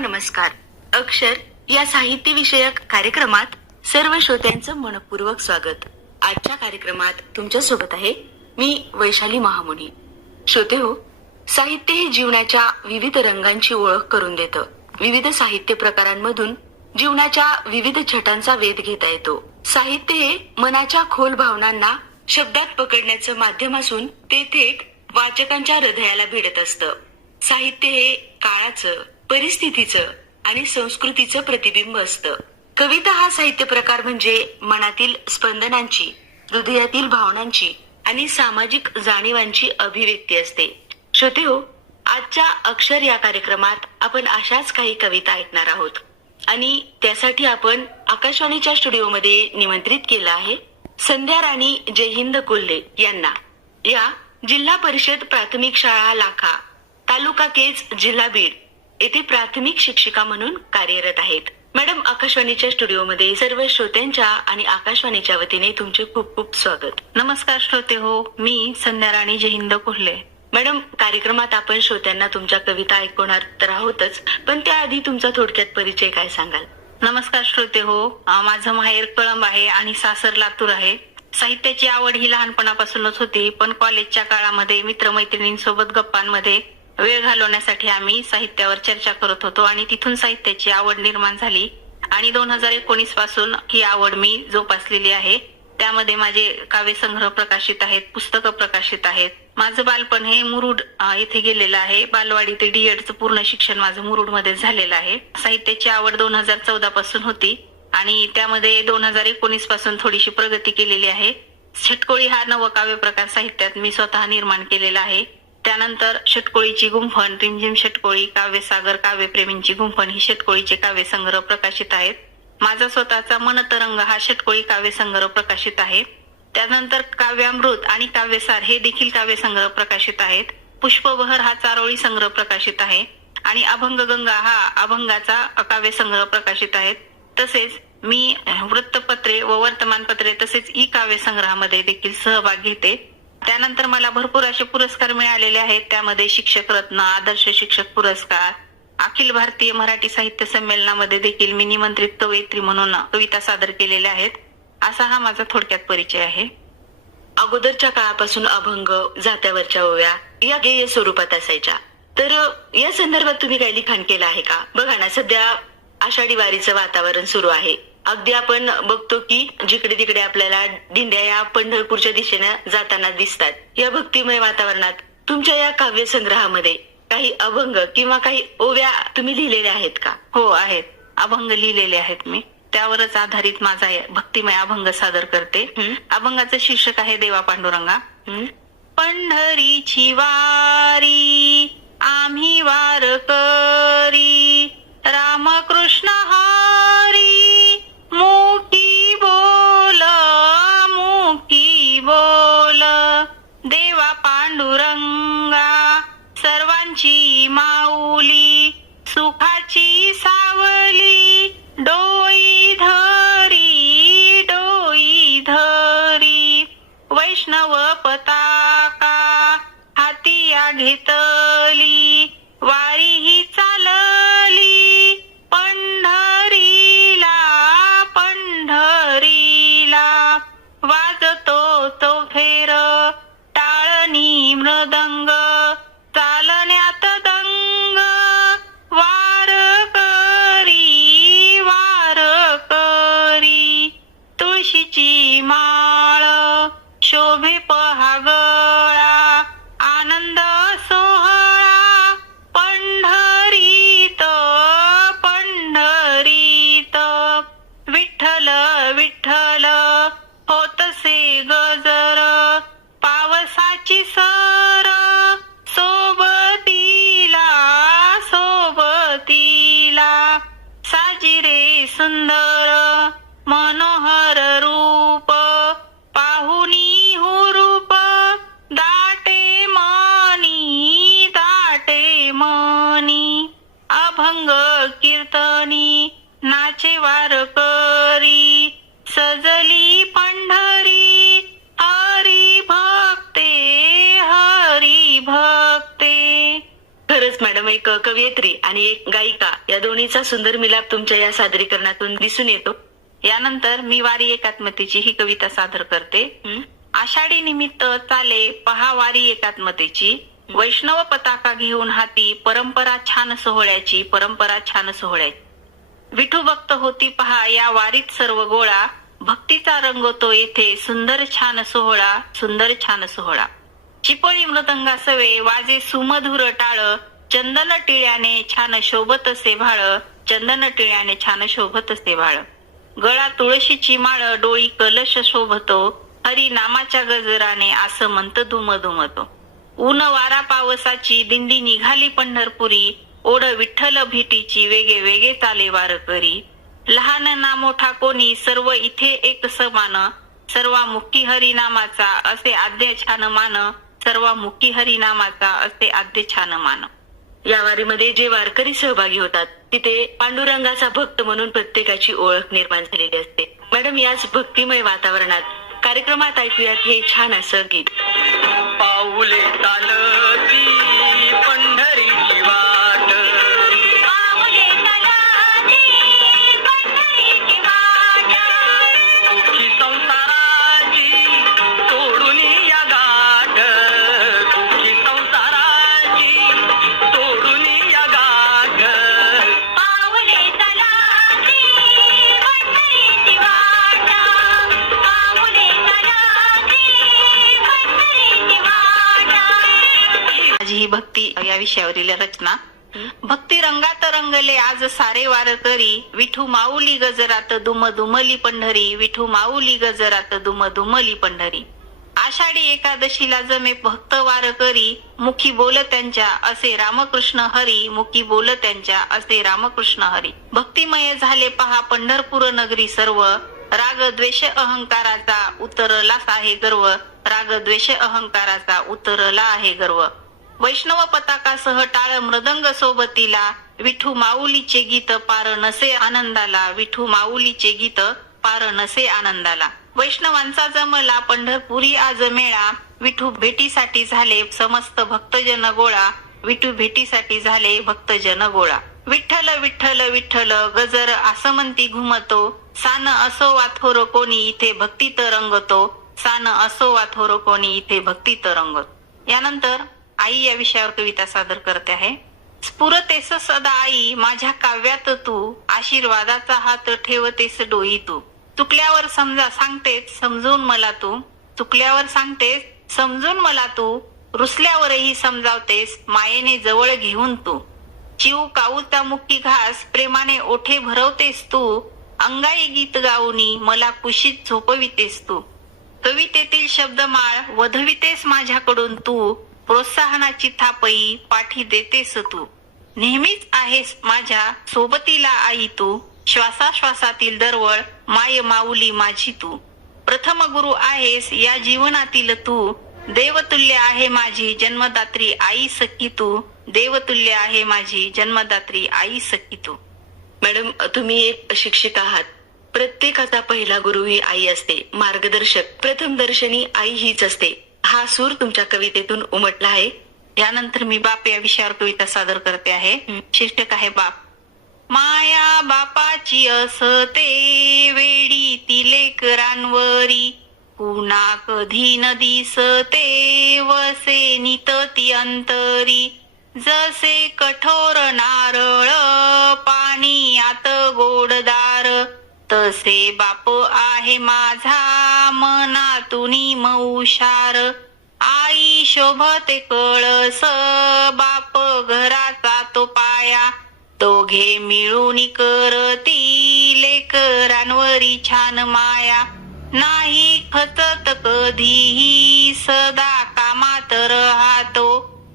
नमस्कार. अक्षर या साहित्य विषयक कार्यक्रमात सर्व श्रोत्यांचं मनपूर्वक स्वागत. आजच्या कार्यक्रमात तुमच्या सोबत आहे मी वैशाली महामुनी. श्रोते हो, साहित्य हे जीवनाच्या विविध रंगांची ओळख करून देतं. विविध साहित्य प्रकारांमधून जीवनाच्या विविध छटांचा वेध घेता येतो. साहित्य हे मनाच्या खोल भावनांना शब्दात पकडण्याचं माध्यम असून ते थेट वाचकांच्या हृदयाला भिडत असतं. साहित्य हे काळाचं, परिस्थितीचं आणि संस्कृतीचं प्रतिबिंब असतं. कविता हा साहित्य प्रकार म्हणजे मनातील स्पंदनांची, हृदयातील भावनांची आणि सामाजिक जाणीवांची अभिव्यक्ती असते. श्रोते हो, आजच्या अक्षर या कार्यक्रमात आपण अशाच काही कविता ऐकणार आहोत आणि त्यासाठी आपण आकाशवाणीच्या स्टुडिओमध्ये निमंत्रित केलं आहे संध्या राणी जयहिंद कोल्हे यांना. या जिल्हा परिषद प्राथमिक शाळा लाखा, तालुका केज, जिल्हा बीड येथे प्राथमिक शिक्षिका म्हणून कार्यरत आहेत. मॅडम, आकाशवाणीच्या स्टुडिओमध्ये सर्व श्रोत्यांच्या आणि आकाशवाणीच्या वतीने तुमचे खूप खूप स्वागत. नमस्कार श्रोते हो, मी संध्या राणी जयहिंद कोल्हे. मॅडम, कार्यक्रमात आपण श्रोत्यांना तुमच्या कविता ऐकवणार तर आहोतच, पण त्याआधी तुमचा थोडक्यात परिचय काय सांगाल? नमस्कार श्रोते हो, माझं माहेर कळंब आहे आणि सासर लातूर आहे. साहित्याची आवड ही लहानपणापासूनच होती, पण कॉलेजच्या काळामध्ये मित्रमैत्रिणींसोबत गप्पांमध्ये वेळ घालवण्यासाठी आम्ही साहित्यावर चर्चा करत होतो आणि तिथून साहित्याची आवड निर्माण झाली आणि 2019 पासून ही आवड मी जोपासलेली आहे. त्यामध्ये माझे काव्यसंग्रह प्रकाशित आहेत, पुस्तकं प्रकाशित आहेत. माझं बालपण हे मुरुड येथे गेलेलं आहे. बालवाडी ते डीएडचं पूर्ण शिक्षण माझं मुरुडमध्ये झालेलं आहे. साहित्याची आवड 2014 पासून होती आणि त्यामध्ये 2019 पासून थोडीशी प्रगती केलेली आहे. षटकोळी हा नवकाव्य प्रकार साहित्यात मी स्वतः निर्माण केलेला आहे. त्यानंतर षटकोळीची गुंफण, रिमझिम षटकोळी, काव्यसागर, काव्यप्रेमींची गुंफण ही षटकोळीचे काव्यसंग्रह प्रकाशित आहेत. माझा स्वतःचा मनतरंग हा षटकोळी काव्यसंग्रह प्रकाशित आहे. त्यानंतर काव्यामृत आणि काव्यसार हे देखील काव्यसंग्रह प्रकाशित आहेत. पुष्पबहर हा चारोळी संग्रह प्रकाशित आहे आणि अभंगगंगा हा अभंगाचा काव्यसंग्रह प्रकाशित आहेत. तसेच मी वृत्तपत्रे व वर्तमानपत्रे तसेच ई काव्यसंग्रहामध्ये देखील सहभाग घेते. त्यानंतर मला भरपूर असे पुरस्कार मिळालेले आहेत. त्यामध्ये शिक्षक रत्न, आदर्श शिक्षक पुरस्कार, अखिल भारतीय मराठी साहित्य संमेलनामध्ये देखील मी निमंत्रित कवयित्री म्हणून कविता सादर केलेल्या आहेत. असा हा माझा थोडक्यात परिचय आहे. अगोदरच्या काळापासून अभंग, जात्यावरच्या ओव्या या गेय स्वरूपात असायच्या, तर या संदर्भात तुम्ही काही लिखाण केलं आहे का? बघा ना, सध्या आषाढी वारीचं वातावरण सुरू आहे. अगदी आपण बघतो की जिकडे तिकडे आपल्याला दिंड्या या पंढरपूरच्या दिशेने जाताना दिसतात. या भक्तिमय वातावरणात तुमच्या या काव्य संग्रहामध्ये काही अभंग किंवा काही ओव्या तुम्ही लिहिलेल्या आहेत का? हो, आहेत. अभंग लिहिलेले आहेत मी. त्यावरच आधारित माझा भक्तिमय अभंग सादर करते. अभंगाचं शीर्षक आहे देवा पांडुरंगा. पंढरीची वारी आम्ही वारकरी, रामकृष्ण हरी मुखी बोल, मुखी बोल. देवा पांडुरंगा सर्वांची माऊली, सुखाची सावली, डोई धरी, डोई धरी. वैष्णव पताका हाती घेतली, वारी ही चालली पंढरीला, पंढरीला. वाजतो तो फेर टाळणी मृदंग, चालण्यात दंग. वारकरी, वारकरी. तुळशीची माळ शोभे पहा गळा, आनंद सोहळा खरंच मॅडम, एक कवयित्री आणि एक गायिका या दोन्हीचा सुंदर मिलाप तुमच्या या सादरीकरणातून दिसून येतो. यानंतर मी वारी एकात्मतेची ही कविता सादर करते. आषाढी निमित्त चाले पहा वारी एकात्मतेची, वैष्णव पताका घेऊन हाती परंपरा छान सोहळ्याची, परंपरा छान सोहळ्याची. विठू भक्त होती पहा या वारीत सर्व गोळा, भक्तीचा रंगतो येथे सुंदर छान सोहळा, सुंदर छान सोहळा. चिपळी मृदंगासवे वाजे सुमधुर टाळ, चंदन टिळ्याने छान शोभत से भाळ, चंदन टिळ्याने छान शोभत से भाळ. गळा तुळशीची माळ डोळी कलश शोभतो, हरी नामाच्या गजराने आस म्हणत दुम दुमतो. ऊन वारा पावसाची दिंडी निघाली पंढरपुरी, ओढ विठ्ठल भेटीची वेगे वेगे चाले वारकरी. लहान ना मोठा कोणी सर्व इथे एक समान, सर्वा मुखी हरी नामाचा असे आद्य छान मान, सर्वा मुखी हरी नामाचा असे आद्य छान मान. या वारीमध्ये जे वारकरी सहभागी होतात तिथे पांडुरंगाचा भक्त म्हणून प्रत्येकाची ओळख निर्माण झालेली असते. मॅडम, याच भक्तिमय वातावरणात कार्यक्रमात ऐकूयात हे छान असं गीत. पाऊले चालती पंढरीची वाट, पाऊले चालती पंढरीची वाट, सुखी संसाराची तोडून या गाठ, सुखी संसाराची तोडून या गाठ. पाऊले चालती पंढरीची वाट, पाऊले चालती पंढरीची वाट. माझी ही भक्ती या विषयावरील रचना. भक्ती रंगात रंगले आज सारे वारकरी, विठू माऊली गजरात दुम दुमली पंढरी, विठू माऊली गजरात दुम दुमली पंढरी. आषाढी एकादशीला जमे भक्त वारकरी, मुखी बोल त्यांच्या असे रामकृष्ण हरी, मुखी बोल त्यांच्या असे रामकृष्ण हरी. भक्तिमय झाले पहा पंढरपूर नगरी सर्व, राग द्वेष अहंकाराचा उतरलाच आहे गर्व, राग द्वेष अहंकाराचा उतरला आहे गर्व. वैष्णव पताकासह टाळ मृदंग सोबतीला, विठू माऊलीचे गीत पार नसे आनंदाला, विठू माऊलीचे गीत पार नसे आनंदाला. वैष्णवांचा जमला पंढरपुरी आज मेळा, विठू भेटीसाठी झाले समस्त भक्तजन गोळा, विठू भेटीसाठी झाले भक्तजन गोळा. विठ्ठल विठ्ठल विठ्ठल गजर आसमंती घुमतो, सान असो वा थोर कोणी इथे भक्तीत रंगतो, सान असो वा थोर कोणी इथे भक्तीत रंगतो. यानंतर आई या विषयावर कविता सादर करते आहे. स्फुरतेस सदा आई माझ्या काव्यात तू, आशीर्वादाचा हात ठेवतेस डोई तू. चुकल्यावर सांगतेस समजून मला तू, चुकल्यावर सांगतेस समजून मला तू, रुसल्यावरही समजावतेस मायेने जवळ घेऊन तू. चिव काऊचा मुक्की घास प्रेमाने ओठे भरवतेस तू, अंगाई गीत गाऊनी मला कुशीत झोपवितेस तू. कवितेतील शब्दमाळ वधवितेस माझ्याकडून तू, प्रोत्साहनाची थापई पाठी देतेस तू. नेहमीच आहेस माझ्या सोबतीला आई तू, श्वासाश्वासातील दरवळ माय माऊली माझी तू. प्रथम गुरु आहेस या जीवनातील तू, देवतुल्य आहे माझी जन्मदात्री आई सखी तू, देवतुल्य आहे माझी जन्मदात्री आई सखी तू. मॅडम, तुम्ही एक शिक्षिका आहात. प्रत्येकाचा पहिला गुरु ही आई असते, मार्गदर्शक प्रथम दर्शनी आई हीच असते. हा सूर तुमच्या कवितेतून उमटला आहे. यानंतर मी बाप या विषयावर कविता सादर करते आहे. शीर्षक आहे बाप. माया बापाची असते वेडी ती लेकरांवरी, पुन्हा कधी न दिसते वसे नितती अंतरी. जसे कठोर नारळ पाणी आत गोडदार, तसे बाप आहे माझा मनातुनी मौशार. आई शोभते कळस बाप घराचा तो पाया, दोघे मिळून करती लेकरांवरी छान माया. नाही खचत कधीही सदा कामात राहतो,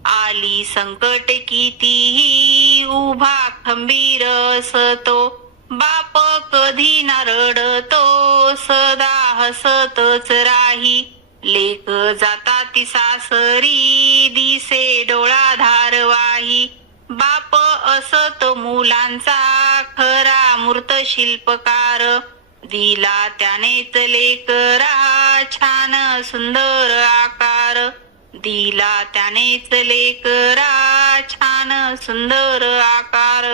आली संकट कितीही उभा खंबीर असतो. बाप कधी न रडतो सदा हसतच राही, लेक जाता ती सासरी दिसे डोळा धारवाही. बाप असत मुलांचा खरा मूर्त शिल्पकार, दिला त्यानेच लेकरा छान सुंदर आकार, दिला त्यानेच लेकरा छान मान सुंदर आकार